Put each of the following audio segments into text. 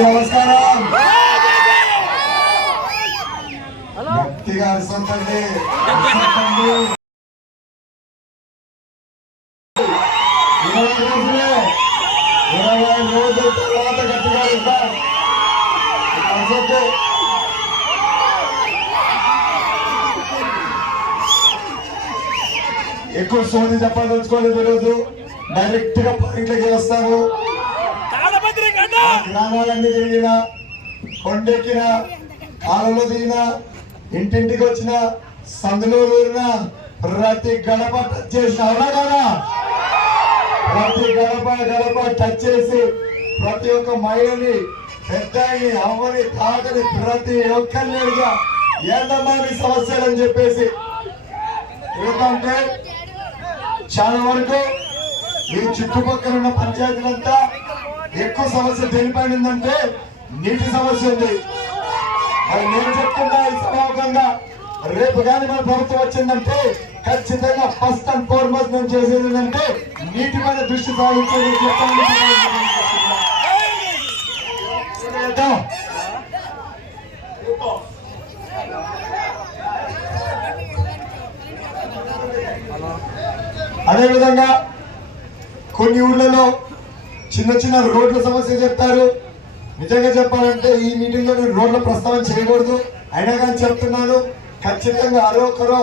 నమస్కారం. గట్టిగా అరిసంతండి. 20 రోజుల తర్వాత గట్టిగా ఇస్తాం. ఎక్కువ సోది చెప్పదలుచుకోలేదు. ఈరోజు డైరెక్ట్ గా పాయింట్లకి వస్తాను. గ్రామాలన్నీ తిరిగిన, కొండెక్కిన, కాలంలో దిగిన, ఇంటింటికి వచ్చిన, సందులో ఊరిన, ప్రతి గడప టచ్ చేసిన, అవునా కదా? ప్రతి గడప టచ్ చేసి ప్రతి ఒక్క మహిళని, పెద్దని, అమ్మని, తాతని ప్రతి ఒక్కరిని అడిగా ఏందమ్మా మీ సమస్యలు అని చెప్పేసి. ఎందుకంటే చాలా వరకు ఈ చుట్టుపక్కల ఉన్న పంచాయతీలంతా ఎక్కువ సమస్య దేనిపైన ఉందంటే నీటి సమస్య ఉంది. మరి నేను చెప్తున్నా ఈ సమావేశంగా, రేపు కానీ మన ప్రభుత్వం వచ్చిందంటే ఖచ్చితంగా ఫస్ట్ అండ్ ఫార్మోస్ట్ మేము చేసేది ఏంటంటే నీటి పైన దృష్టి సాధించేది. అదేవిధంగా కొన్ని ఊర్లలో చిన్న చిన్న రోడ్ల సమస్య చెప్తారు. నిజంగా చెప్పాలంటే ఈ మీటింగ్ లో నేను రోడ్ల ప్రస్తావన చేయకూడదు, అయినా కానీ చెప్తున్నాను. ఖచ్చితంగా అరొకరో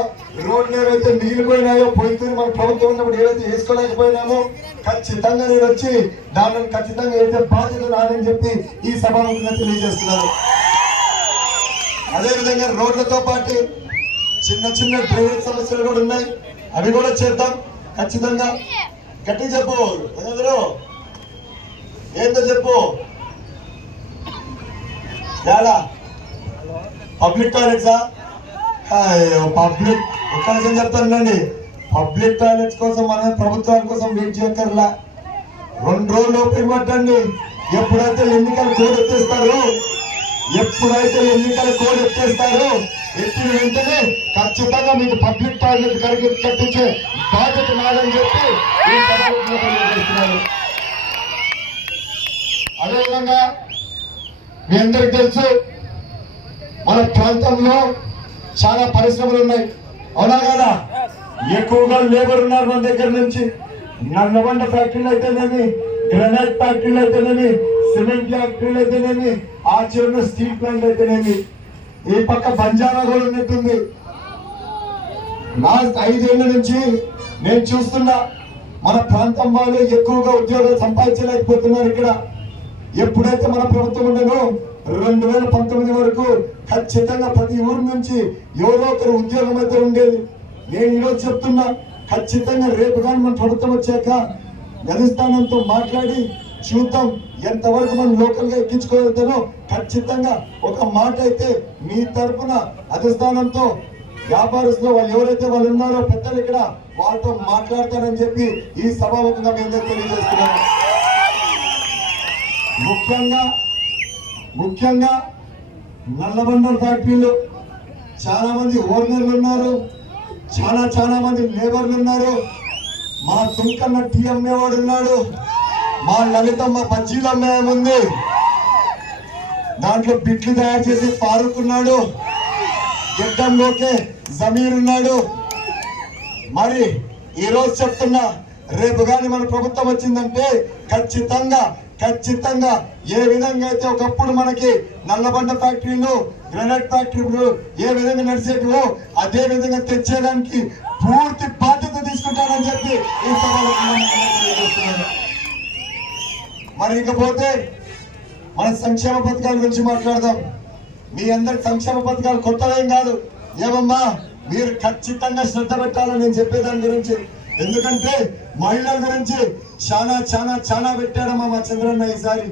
రోడ్లు ఏవైతే మిగిలిపోయినాయో, పోయిన మన ప్రభుత్వం ఉన్నప్పుడు ఏవైతే వేసుకోలేకపోయినామో ఖచ్చితంగా నేను వచ్చి దానిని ఖచ్చితంగా అయితే బాధ్యత రానని చెప్పి ఈ సభాముఖంగా తెలియజేస్తున్నాను. అదేవిధంగా రోడ్లతో పాటు చిన్న చిన్న డ్రైనేజ్ సమస్యలు కూడా ఉన్నాయి, అవి కూడా చేద్దాం ఖచ్చితంగా. గట్టి చెప్పు అందరూ, ఏందో చెప్పు. ఎలా పబ్లిక్ టాయిలెట్సా? పబ్లిక్ ఎక్కడ నుంచి చెప్తానండి. పబ్లిక్ టాయిలెట్స్ కోసం మనం ప్రభుత్వాల కోసం వెయిట్ చేయక్కర్లా. 2 రోజులు ఓపిక పట్టండి. ఎప్పుడైతే ఎన్నికల కోడ్ ఎత్తేస్తారో ఎత్తిన వెంటనే ఖచ్చితంగా మీకు పబ్లిక్ టాయిలెట్ కట్టించే బాధ్యత నాదని చెప్పి తెలియజేస్తున్నారు. అదేవిధంగా మీ అందరికి తెలుసు, మన ప్రాంతంలో చాలా పరిశ్రమలు ఉన్నాయి, అవునా కదా? ఎక్కువగా లేబర్ ఉన్నారు మన దగ్గర నుంచి. నల్లబండ ఫ్యాక్టరీలు అయితేనేమి, గ్రనైట్ ఫ్యాక్టరీలు అయితేనేమి, సిమెంట్ ఫ్యాక్టరీలు అయితేనేమి, ఆ చిన్న స్టీల్ ప్లాంట్ అయితేనేమి, ఈ పక్క బంజారా కూడా ఉన్నట్టుంది. లాస్ట్ 5 ఏళ్ల నుంచి నేను చూస్తున్నా మన ప్రాంతం వాళ్ళు ఎక్కువగా ఉద్యోగాలు సంపాదించలేకపోతున్నారు ఇక్కడ. ఎప్పుడైతే మన ప్రభుత్వం ఉండేనో 2019 వరకు ఖచ్చితంగా ప్రతి ఊరి నుంచి ఎవరో ఒకరు ఉద్యోగం అయితే ఉండేది. నేను ఈరోజు చెప్తున్నా, ఖచ్చితంగా రేపు కానీ మన ప్రభుత్వం వచ్చాక అధిష్టానంతో మాట్లాడి చూద్దాం ఎంతవరకు మనం లోకల్ గా ఎక్కించుకోవద్దానో. ఖచ్చితంగా ఒక మాట అయితే మీ తరఫున అధిష్టానంతో వ్యాపారస్తులు వాళ్ళు ఎవరైతే వాళ్ళు ఉన్నారో పెద్దలు ఇక్కడ వాళ్ళతో మాట్లాడతారని చెప్పి ఈ సభాముఖంగా మేము తెలియజేస్తున్నాను. ముఖ్యంగా నల్లబండల ఫ్యాక్టరీలో చాలా మంది ఓనర్లు ఉన్నారు, చాలా మంది లేబర్లు ఉన్నారు. మా సుంకన్న టీ అమ్మేవాడు ఉన్నాడు, మా లలితమ్మ బజ్జీలు అమ్మే ఉంది, దాంట్లో బిట్లు తయారు చేసి ఫారూక్ ఉన్నాడు, గిడ్డంలోకే జమీర్ ఉన్నాడు. మరి ఈరోజు చెప్తున్నా, రేపు కానీ మన ప్రభుత్వం వచ్చిందంటే ఖచ్చితంగా ఏ విధంగా అయితే ఒకప్పుడు మనకి నల్లబండ ఫ్యాక్టరీలు, గ్రానైట్ ఫ్యాక్టరీలు ఏ విధంగా నడిచేటివో అదే విధంగా తెచ్చేయడానికి పూర్తి బాధ్యత తీసుకుంటారని చెప్పి ఈ సభలో తెలియజేస్తున్నాను. మరి ఇకపోతే మన సంక్షేమ పథకాల గురించి మాట్లాడదాం. మీ అందరికి సంక్షేమ పథకాలు కొత్తవేం కాదు. ఏమమ్మా, మీరు ఖచ్చితంగా శ్రద్ధ పెట్టాలని నేను చెప్పేదాని గురించి. ఎందుకంటే మహిళల గురించి చాలా పెట్టాడమ్మా మా చంద్రన్న. ఈసారి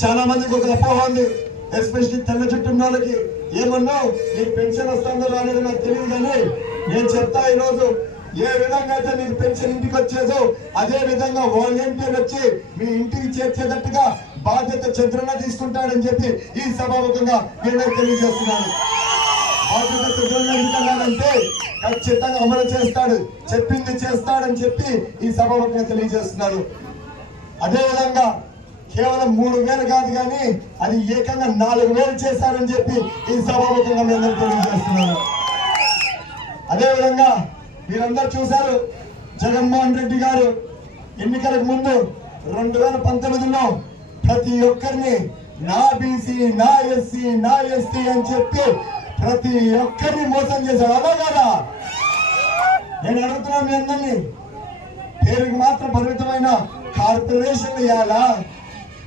చాలా మందికి ఒక అపోహ ఉంది, ఎస్పెషల్లీ తెల్ల చుట్టూ వాళ్ళకి. ఏమన్నా నీకు పెన్షన్ వస్తుందో రాలేదో నాకు తెలియదు, కానీ నేను చెప్తా ఈరోజు ఏ విధంగా అయితే నీకు పెన్షన్ ఇంటికి వచ్చేదో అదే విధంగా వాలంటీర్ వచ్చి మీ ఇంటికి చేర్చేటట్టుగా బాధ్యత చంద్రన్న తీసుకుంటాడని చెప్పి ఈ సభాముఖంగా నేను తెలియజేస్తున్నాను. బాధ్యత చంద్రన్న ఎందుకన్నాడంటే ఖచ్చితంగా అమలు చేస్తాడు, చెప్పింది చేస్తాడని చెప్పి ఈ సభాముఖంగా తెలియజేస్తున్నాను. అదేవిధంగా కేవలం 3000 కాదు కానీ అది ఏకంగా 4000 చేశారని చెప్పి ఈ సభాముఖంగా మీ అందరూ తెలియజేస్తున్నాను. అదేవిధంగా మీరందరూ చూశారు, జగన్మోహన్ రెడ్డి గారు ఎన్నికలకు ముందు 2019లో ప్రతి ఒక్కరిని నా బీసీ, నా ఎస్సీ, నా ఎస్టీ అని చెప్పి ప్రతి ఒక్కరిని మోసం చేశాడు. అలా కదా? నేను అడుగుతున్నాను మీ అందరినీ, పేరుకి మాత్రం పరిమితమైన కార్పొరేషన్లు ఇవ్వాలా?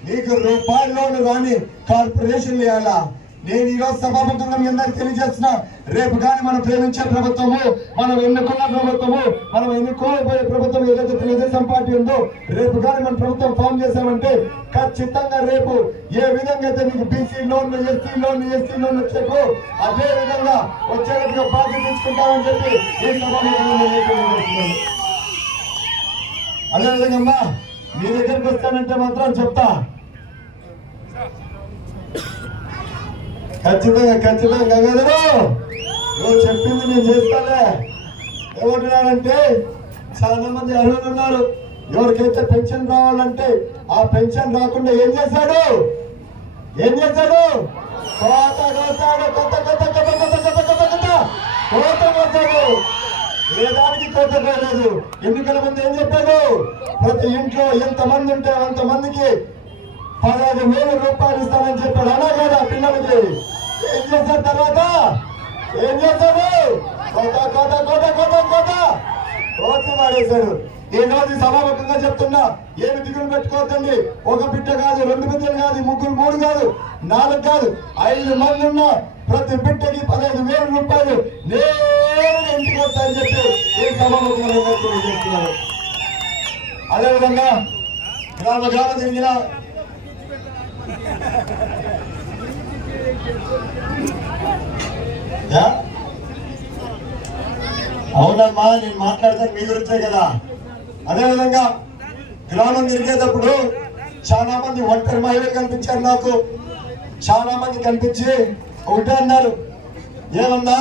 నీకు రూపాయల్లోనూ రాని కార్పొరేషన్లు ఇవ్వాలా? నేను ఈరోజు సభాముఖంగా మీ అందరికి తెలియజేస్తున్నా, రేపు కానీ మనం ప్రేమించే ప్రభుత్వము, మనం ఎన్నుకున్న ప్రభుత్వము, మనం ఎన్నుకోబోయే ప్రభుత్వం ఏదైతే తెలుగుదేశం పార్టీ ఉందో, రేపు కానీ మన ప్రభుత్వం ఫామ్ చేశామంటే ఖచ్చితంగా రేపు ఏ విధంగా అయితే మీకు బీసీ లోన్లు, ఎస్సీ లోన్లు వచ్చాకో అదే విధంగా వచ్చేటట్టుగా బాధ్యత తీసుకుంటామని చెప్పి ఈ సభాముఖంగా తెలియజేస్తున్నాను. అదేవిధంగా మీ దగ్గరికి వస్తానంటే మాత్రం చెప్తా, ఖచ్చితంగా గంగాధరు నువ్వు చెప్పింది నేను చేస్తానే. ఏమంటున్నానంటే చాలా మంది అర్హులు ఉన్నారు, ఎవరికైతే పెన్షన్ రావాలంటే ఆ పెన్షన్ రాకుండా ఏం చేశాడు? కోత కోసాడు. ఏ దానికి కోత కాలేదు. ఎన్నికల ముందు ఏం చెప్పాడు? ప్రతి ఇంట్లో ఎంతమంది ఉంటే అంతమందికి 15,000 రూపాయలు ఇస్తానని చెప్పాడు. అలా కదా పిల్లలకి? ఏం చేశారు తర్వాత? ఏం చేశాడు? కోతి మారేశాడు. ఈ రోజు సభాముఖంగా చెప్తున్నా, ఏమి దిగులు పెట్టుకోవద్దండి. ఒక బిడ్డ కాదు, 2 బిడ్డలు కాదు, 3 కాదు, 4 కాదు, 5 మంది ఉన్న ప్రతి బిడ్డకి 15,000 రూపాయలు నేను ఇంటికి వస్తానని చెప్పి ఈ సభాముఖంగా తెలియజేస్తున్నారు. అదేవిధంగా గ్రామ తిరిగిన అవునమ్మా, నేను మాట్లాడతాను మీ గురించే కదా. అదేవిధంగా గ్రామం తిరిగేటప్పుడు చాలా మంది ఒంటరి మహిళలు కనిపించారు నాకు. చాలా మంది కనిపించి ఒకటే అన్నారు, ఏమన్నా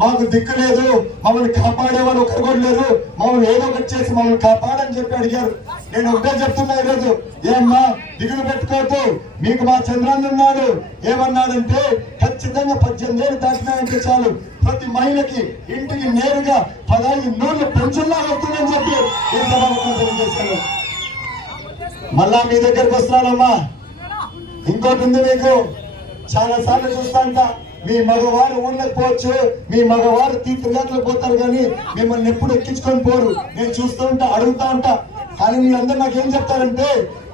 మాకు దిక్కు లేదు, మమ్మల్ని కాపాడేవాళ్ళు ఒకరు కూడా లేరు, మమ్మల్ని ఏదో ఒకటి చేసి మమ్మల్ని కాపాడని చెప్పి అడిగారు. నేను ఒకటే చెప్తున్నా ఈరోజు, ఏమ్మా దిగులు పెట్టుకోవద్దు, మీకు మా చంద్రన్న ఉన్నాడు. ఏమన్నాడంటే ఖచ్చితంగా 18 ఏళ్ళు దాటినాయంటే చాలు ప్రతి మహిళకి ఇంటికి నేరుగా 15 పెన్షన్లా వస్తుందని చెప్పి ఈ సభాముఖంగా తెలియజేశాను. మళ్ళా మీ దగ్గరకు వస్తున్నానమ్మా. ఇంకోటి ఉంది, మీకు చాలా సార్లు చూస్తాంట, మీ మగవారు ఊళ్ళకి పోవచ్చు, మీ మగవారు తీర్థయాత్రలకు పోతారు కానీ మిమ్మల్ని ఎప్పుడు ఎక్కించుకొని పోరు. నేను చూస్తూ ఉంటా, అడుగుతా ఉంటా. కానీ మీరందరూ నాకేం చెప్తారంటే,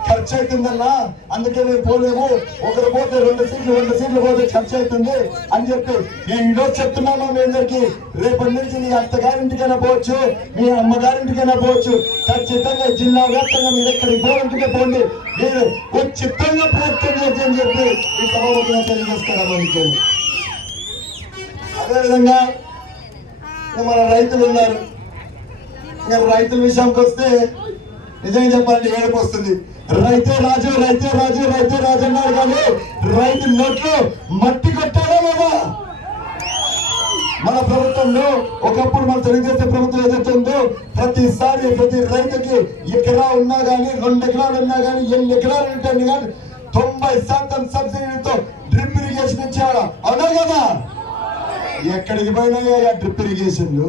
ఖర్చు అవుతుందన్నా, అందుకే మేము పోలేము, ఒకరు పోతే 2 సీట్లు పోతే ఖర్చు అవుతుంది అని చెప్పి నేను ఈరోజు చెప్తున్నాను మీ అందరికి, రేపటి నుంచి మీ అత్తగారింటికైనా పోవచ్చు, మీ అమ్మగారింటికైనా పోవచ్చు, ఖచ్చితంగా జిల్లా వ్యాప్తంగా మీరు ఎక్కడికి పోవాలంటే పోండి, మీరు ఉచితంగా ప్రయత్నం చేయొచ్చు అని చెప్పి ఈ సభాముఖంగా తెలియజేస్తారమ్మా మీకు. అదేవిధంగా మన రైతులు ఉన్నారు. ఇంకా రైతుల విషయానికి వస్తే నిజంగా చెప్పాలంటే ఏడుపు వస్తుంది. రైతే రాజు అన్నాడు కానీ రైతు నోట్లో మట్టి కొట్టాడా లేదా? మన ప్రభుత్వంలో ఒకప్పుడు మన తెలుగుదేశం ప్రభుత్వం ఏదైతే ఉందో ప్రతిసారి ప్రతి రైతుకి ఎకరా ఉన్నా కానీ 2 ఎకరాలు ఉన్నా కానీ 8 ఎకరాలు ఉంటాయి కానీ 90% సబ్సిడీతో డ్రిప్ ఇరిగేషన్ ఇచ్చాడు. అవునా కదా? ఎక్కడికి పోయినాయా డ్రిప్ ఇరిగేషన్లు,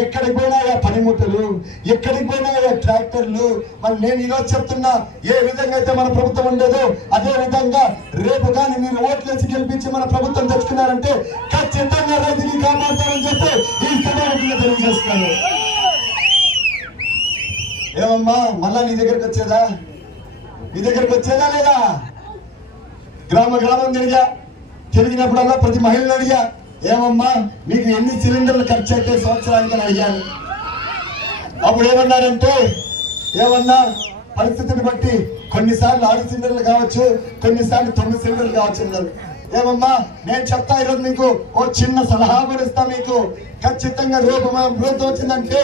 ఎక్కడికి పోయినాయా పనిముట్లు, ఎక్కడికి పోయినాయా ట్రాక్టర్లు? మరి నేను ఈరోజు చెప్తున్నా, ఏ విధంగా అయితే మన ప్రభుత్వం ఉండేదో అదే విధంగా రేపు కానీ మీరు ఓట్లేసి గెలిపించి మన ప్రభుత్వం తెచ్చుకున్నారంటే ఖచ్చితంగా రైతుకి కాపాడతారని చెప్పి ఈ సభాముఖంగా తెలియజేస్తున్నాను. ఏమమ్మా మళ్ళా నీ దగ్గరకు వచ్చేదా లేదా? గ్రామం తిరిగినప్పుడల్లా ప్రతి మహిళను అడిగా, ఏమమ్మా మీకు ఎన్ని సిలిండర్లు ఖర్చు అయితే సంవత్సరానికి అని అడిగాను. అప్పుడు ఏమన్నారంటే, ఏమన్నా పరిస్థితిని బట్టి కొన్నిసార్లు 6 సిలిండర్లు కావచ్చు, కొన్నిసార్లు 9 సిలిండర్లు కావచ్చు అన్నారు. ఏమమ్మా నేను చెప్తా, ఈరోజు మీకు ఓ చిన్న సలహా కూడా ఇస్తా. మీకు ఖచ్చితంగా రేపు మన ప్రభుత్వం వచ్చిందంటే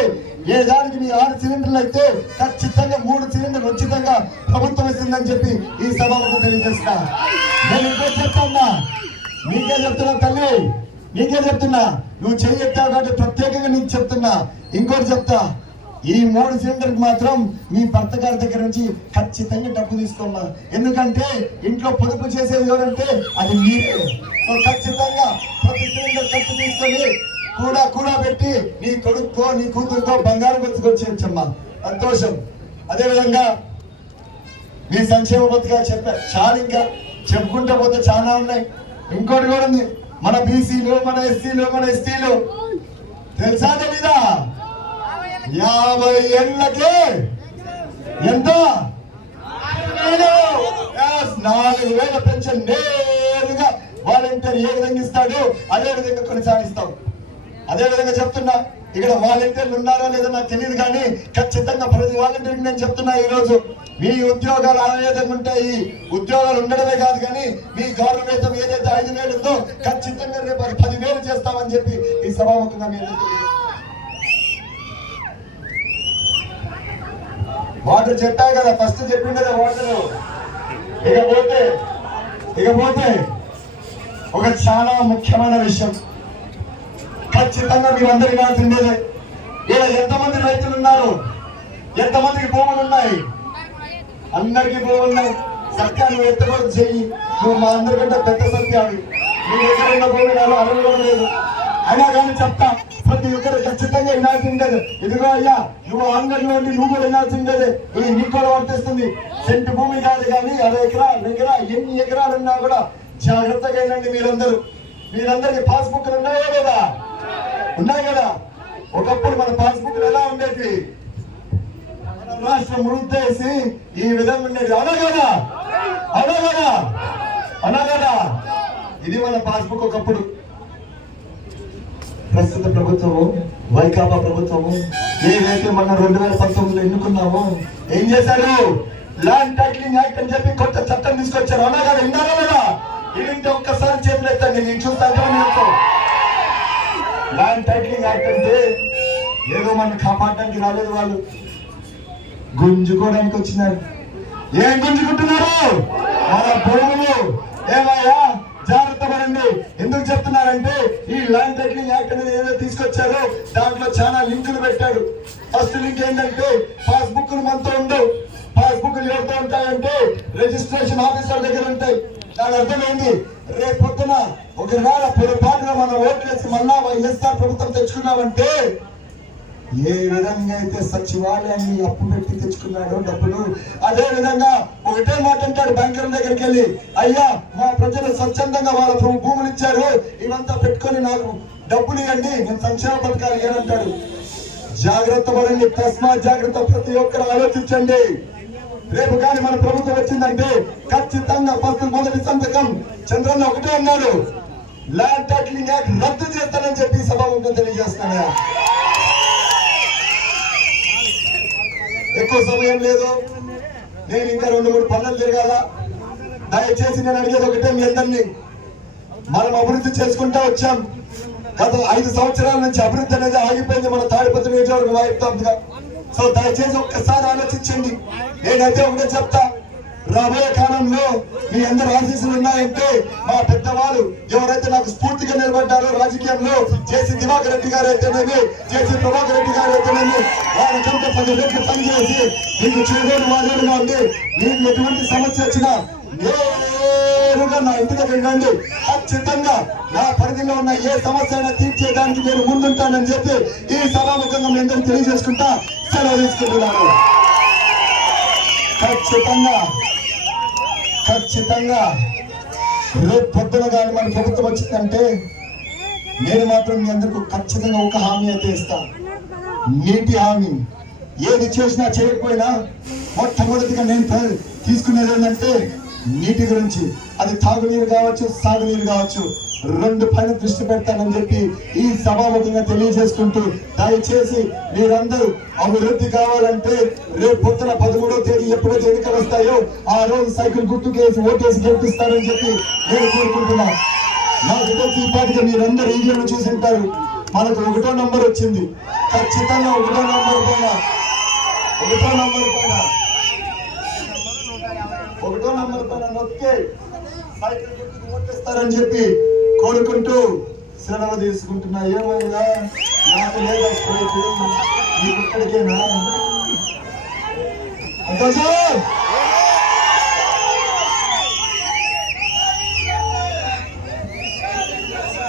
ఏ దానికి మీ 6 సిలిండర్లు అయితే ఖచ్చితంగా 3 సిలిండర్లు ఉచితంగా ప్రభుత్వం ఇస్తుందని చెప్పి ఈ సభకు తెలియజేస్తా. నేను ఇంకో చెప్తాన్నా, నీకే చెప్తున్నా తల్లి, నీకే చెప్తున్నా, నువ్వు చెయ్యెత్తావు కాబట్టి ప్రత్యేకంగా నీకు చెప్తున్నా. ఇంకోటి చెప్తా, ఈ 3 సిలిండర్కి మాత్రం మీ భర్త గారి దగ్గర నుంచి ఖచ్చితంగా డబ్బు తీసుకోమ్మా. ఎందుకంటే ఇంట్లో పొదుపు చేసేది ఎవరంటే అది మీరే. సో ఖచ్చితంగా ప్రతి సిలిండర్ ఖర్చు తీసుకొని కూడా పెట్టి నీ కొడుకో నీ కూతురుకో బంగారు బతుకొచ్చేయచ్చమ్మా. సంతోషం. అదేవిధంగా మీ సంక్షేమ పథకాలు చెప్పారు చాలా, ఇంకా చెప్పుకుంటూ పోతే చాలా ఉన్నాయి. ఇంకోటి కూడా ఉంది, మన బీసీలు, మన ఎస్సీలు, మన ఎస్టీలు తెలుసా తెలీదా? 50 ఏళ్ళకే ఎంత 4,000 పెన్షన్ నేరుగా వాలంటీర్ ఏ విధంగా ఇస్తాడు అదే విధంగా కొనసాగిస్తాం. అదే విధంగా చెప్తున్నా, ఇక్కడ వాలంటీర్లు ఉన్నారా లేదా నాకు తెలియదు, కానీ ఖచ్చితంగా ప్రతి వాలంటీర్కి నేను చెప్తున్నా, ఈ రోజు మీ ఉద్యోగాలు ఆవేదనగా ఉంటాయి. ఉద్యోగాలు ఉండడమే కాదు, కానీ మీ గవర్నమెంట్ ఏదైతే 5,000 ఉందో ఖచ్చితంగా రేపు 10,000 చేస్తామని చెప్పి ఈ సభాముఖంగా మీరు వాటర్ చెప్పాయి కదా, ఫస్ట్ చెప్పిండే వాటర్. ఇకపోతే ఒక చాలా ముఖ్యమైన విషయం ఖచ్చితంగా మీరందరికీ నాకు తిండేదే. ఇలా ఎంతమంది రైతులు ఉన్నారు, ఎంతమందికి భూములు ఉన్నాయి? అందరికీ భూములు ఉన్నాయి. సత్యాన్ని ఎత్తకూడదు చెయ్యి, నువ్వు మా అందరికంటే పెద్ద సత్యాన్ని. నీ దగ్గర ఉన్న భూమి నాలో అడగడం లేదు, అయినా కానీ చెప్తా, ప్రతి ఒక్కరు ఖచ్చితంగా వినాల్సిందేది. ఇదిగో అయ్యా, నువ్వు అంగడిలో ఉండి నువ్వు కూడా వినాల్సిందేదే. ఇది నీకు కూడా వర్తిస్తుంది. సెంటు భూమి కాదు కానీ 1/2 ఎకరా ఎన్ని ఎకరాలు ఉన్నా కూడా జాగ్రత్తగా వినండి. మీరందరికీ పాస్బుక్లు ఉన్నాయో లేదా? ఉన్నాయి కదా. ఒకప్పుడు మన పాస్బుక్లు ఎలా ఉండేవి? మన రాష్ట్రం ముద్దేసి ఈ విధంగా ఉండేది. అవునా కదా? ఇది మన పాస్బుక్. ఒకప్పుడు ప్రస్తుత ప్రభుత్వము, వైకాపా ప్రభుత్వము ఏదైతే మన 2019లో ఎన్నుకున్నామో ఏం చేశారు? ల్యాండ్ టైటిలింగ్ యాక్ట్ అని చెప్పి కొత్త చట్టం తీసుకొచ్చారు. అవునా కదా? విన్నారా లేదా? ఇది ఒక్కసారి చేతులు ఎత్తండి, నేను చూస్తాను. ల్యాండ్ టైటిలింగ్ యాక్ట్ అంటే ఏదో మనం కాపాడడానికి రాలేదు, వాళ్ళు గుంజుకోవడానికి వచ్చినారు. ఏం గుంజుకుంటున్నారు? మన భూములు. ఏమయ్యా జాగ్రత్త పడండి. ఎందుకు చెప్తున్నారంటే ఈ ల్యాండ్ టైటిలింగ్ యాక్ట్ అనేది ఏదో తీసుకొచ్చారో దాంట్లో చాలా లింకులు పెట్టాడు. ఫస్ట్ లింక్ ఏంటంటే పాస్బుక్లు మనతో ఉండవు. పాస్బుక్లు ఎవరితో ఉంటాయంటే రిజిస్ట్రేషన్ ఆఫీసర్ దగ్గర ఉంటాయి. దాని అర్థమైంది, రేపు పొద్దున ఒకవేళ పొరపాటున మనం ఓట్లేసి మళ్ళా వైఎస్ఆర్ ప్రభుత్వం తెచ్చుకున్నామంటే ఏ విధంగా అయితే సచివాలయాన్ని అప్పు పెట్టి తెచ్చుకున్నాడో డబ్బులు, అదే విధంగా ఒకటే మాట అంటాడు బ్యాంకర్ దగ్గరికి వెళ్ళి, అయ్యా మా ప్రజలు స్వచ్ఛందంగా వాళ్ళ భూములు ఇచ్చారు, ఇవంతా పెట్టుకొని నాకు డబ్బులు ఇవ్వండి, నేను సంక్షేమ పథకాలు ఇవ్వనంటాడు. జాగ్రత్త పడండి, తస్మాత్ జాగ్రత్త. ప్రతి ఒక్కరు ఆలోచించండి. రేపు కానీ మన ప్రభుత్వం వచ్చిందంటే ఖచ్చితంగా ఫస్ట్ మొదటి సంతకం చంద్రన్న ఒకటే అన్నాడు, ల్యాండ్ టైటిలింగ్ యాక్ట్ రద్దు చేస్తానని చెప్పి సభాముఖంగా తెలియజేస్తున్నా. ఎక్కువ సమయం లేదు, నేను ఇంకా 2-3 పనులు తిరగాల. దయచేసి నేను అడిగేది ఒకటే, మీ అందరినీ మనం అభివృద్ధి చేసుకుంటా వచ్చాం. గత 5 సంవత్సరాల నుంచి అభివృద్ధి అనేది ఆగిపోయింది మన తాడిపత్రి నియోజకవర్గం వ్యాప్తంగా. సో దయచేసి ఒక్కసారి ఆలోచించండి. నేనైతే ఒకటే చెప్తా, రాబోయే కాలంలో మీ అందరు ఆశీస్సులు ఉన్నాయంటే మా పెద్దవాళ్ళు ఎవరైతే నాకు స్ఫూర్తిగా నిలబడ్డారో రాజకీయంలో, జేసీ దివాకర్ రెడ్డి గారు అయితేనేమి, జేసీ ప్రభాకర్ రెడ్డి గారు అయితేనేమి, వాళ్ళకంటే 10 రెట్లు పనిచేసి మీకు చేదోడు వాదోడుగా ఉండి మీకు ఎటువంటి సమస్య వచ్చినా నేరుగా నా ఇంటి దగ్గర రండి. ఖచ్చితంగా నా పరిధిలో ఉన్న ఏ సమస్య అయినా తీర్చేయడానికి నేను ముందుంటానని చెప్పి ఈ సభాముఖంగా మీ అందరికీ తెలియజేసుకుంటా సెలవు తీసుకుంటున్నాను. ఖచ్చితంగా రేపు పొద్దున కానీ మన ప్రభుత్వం వచ్చిందంటే నేను మాత్రం మీ అందరికీ ఖచ్చితంగా ఒక హామీ అయితే ఇస్తా. నీటి హామీ. ఏది చేసినా చేయకపోయినా మొట్టమొదటిగా నేను తీసుకునేది ఏంటంటే నీటి గురించి. అది తాగునీరు కావచ్చు, సాగునీరు కావచ్చు, 2 పైన దృష్టి పెడతానని చెప్పి ఈ సభాముఖంగా తెలియజేసుకుంటూ, దయచేసి మీరందరూ అభివృద్ధి కావాలంటే రేపు పొద్దున 13వ తేదీ ఎప్పుడైతే ఎన్నికలు వస్తాయో ఆ రోజు సైకిల్ గుర్తుకేసి ఓటేసి గెలిపిస్తారని చెప్పి నేను కోరుకుంటున్నా. నాకు తెలిసి ఈ పాటిగా మీరందరూ ఈవీఎంలు చూసి ఉంటారు. మనకు 1వ నంబర్ వచ్చింది. ఖచ్చితంగా 1వ నంబర్ పైన 1వ నంబర్ పైన నొక్కి సైకిల్ గుర్తుకు ఓటేస్తారని చెప్పి కోరుకుంటూ సెలవు తీసుకుంటున్నా. ఏమైనా నాకు లేదా ఇక్కడికేనా సంతోషం